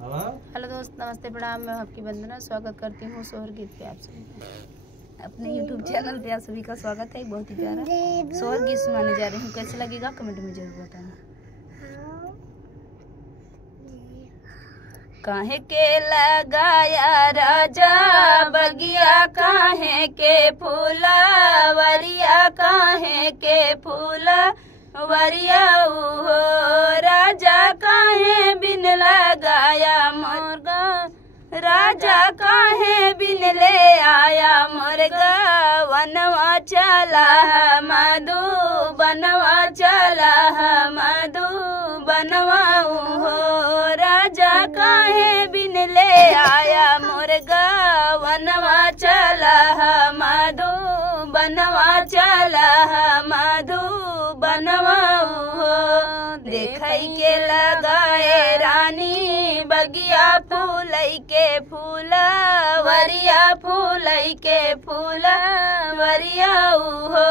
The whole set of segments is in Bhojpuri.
हेलो दोस्त, नमस्ते, प्रणाम। मैं आपकी वंदना स्वागत करती हूँ सोहर गीत पे। आप सभी अपने YouTube चैनल पे आप सभी का स्वागत है। बहुत ही प्यारा सोहर गीत सुनाने जा रही हूँ। कैसे लगेगा कमेंट में जरूर बताना। काहे के लगाया राजा बगिया, काहे के फूला वरिया, काहे के फूला वरिया हो राजा, काहे बिन लगाया मुर्गा, राजा काहे बिन ले आया मुर्गा। वनवा चला मधु बनवा चला मधु बनवा हो राजा, काहे बिन ले आया मुर्गा। वनवा चला मधु बनवा चला मधु बनवा हो। देखई के लगाए रानी बगिया, फूलई के फूला वरिया, फूलई के फूला वरिया हो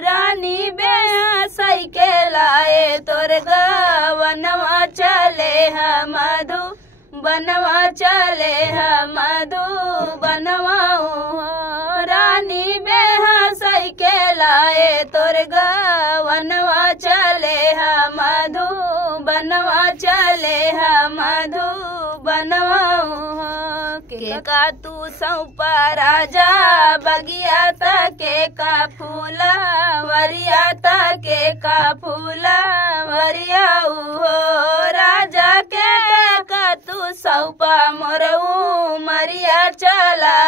रानी। बेहसई के लाए तोर गवनवा चले मधु बनवा चले मधु बनवा हो रानी। बेहसई के लाए तोर गवनवा चले मधु बनवा चले मधु बनवा हो। के का तू सौपा राजा बगिया तके का फूला वरिया, तके का फूला वरिया हो राजा। के का तू सौपा मोरऊ मरिया चला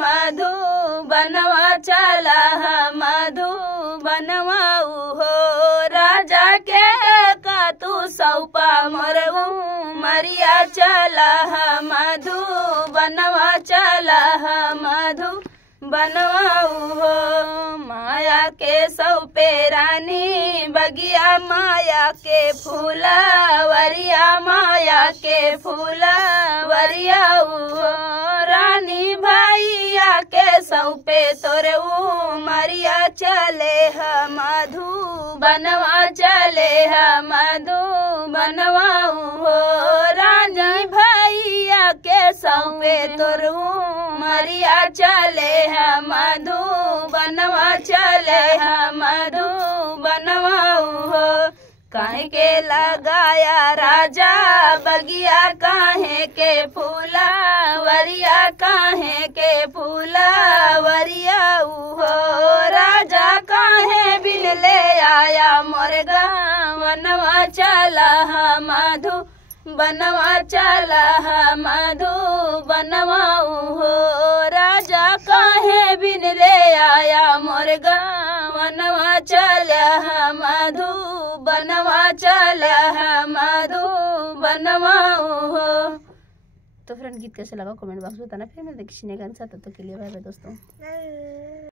मधु बनवा चला मधु बनवा हो राजा। के का तू सौपा मोरऊ मरिया चला मधु बनवा चला मधु बनवा हो। माया के सौपे रानी बगिया, माया के फूला वरिया, माया के फूला वरिया हो रानी। भैया के सौपे तोरे मरिया चले मधु बनवा चले मधु बनवा हो रानी। भैया के सौपे तोरू मरिया चले मधु बनवा चले मधु बनवा हो। काहे के लगाया राजा बगिया, काहे के फूला वरिया, काहे के फूला वरिया हो राजा। काहे बिन ले आया मुर्गा, वनवा चला मधु बनवा चला मधु बनवा हो राजा। काहे बिन ले आया मुर्गा, वनवा चला मधु बनवा चला मधु बनवा हो। तो फ्रेंड, गीत कैसे लगा कमेंट बॉक्स में बताना। फिर मैं किसी ने गाना चाहता तो के लिए बाय बाय दोस्तों।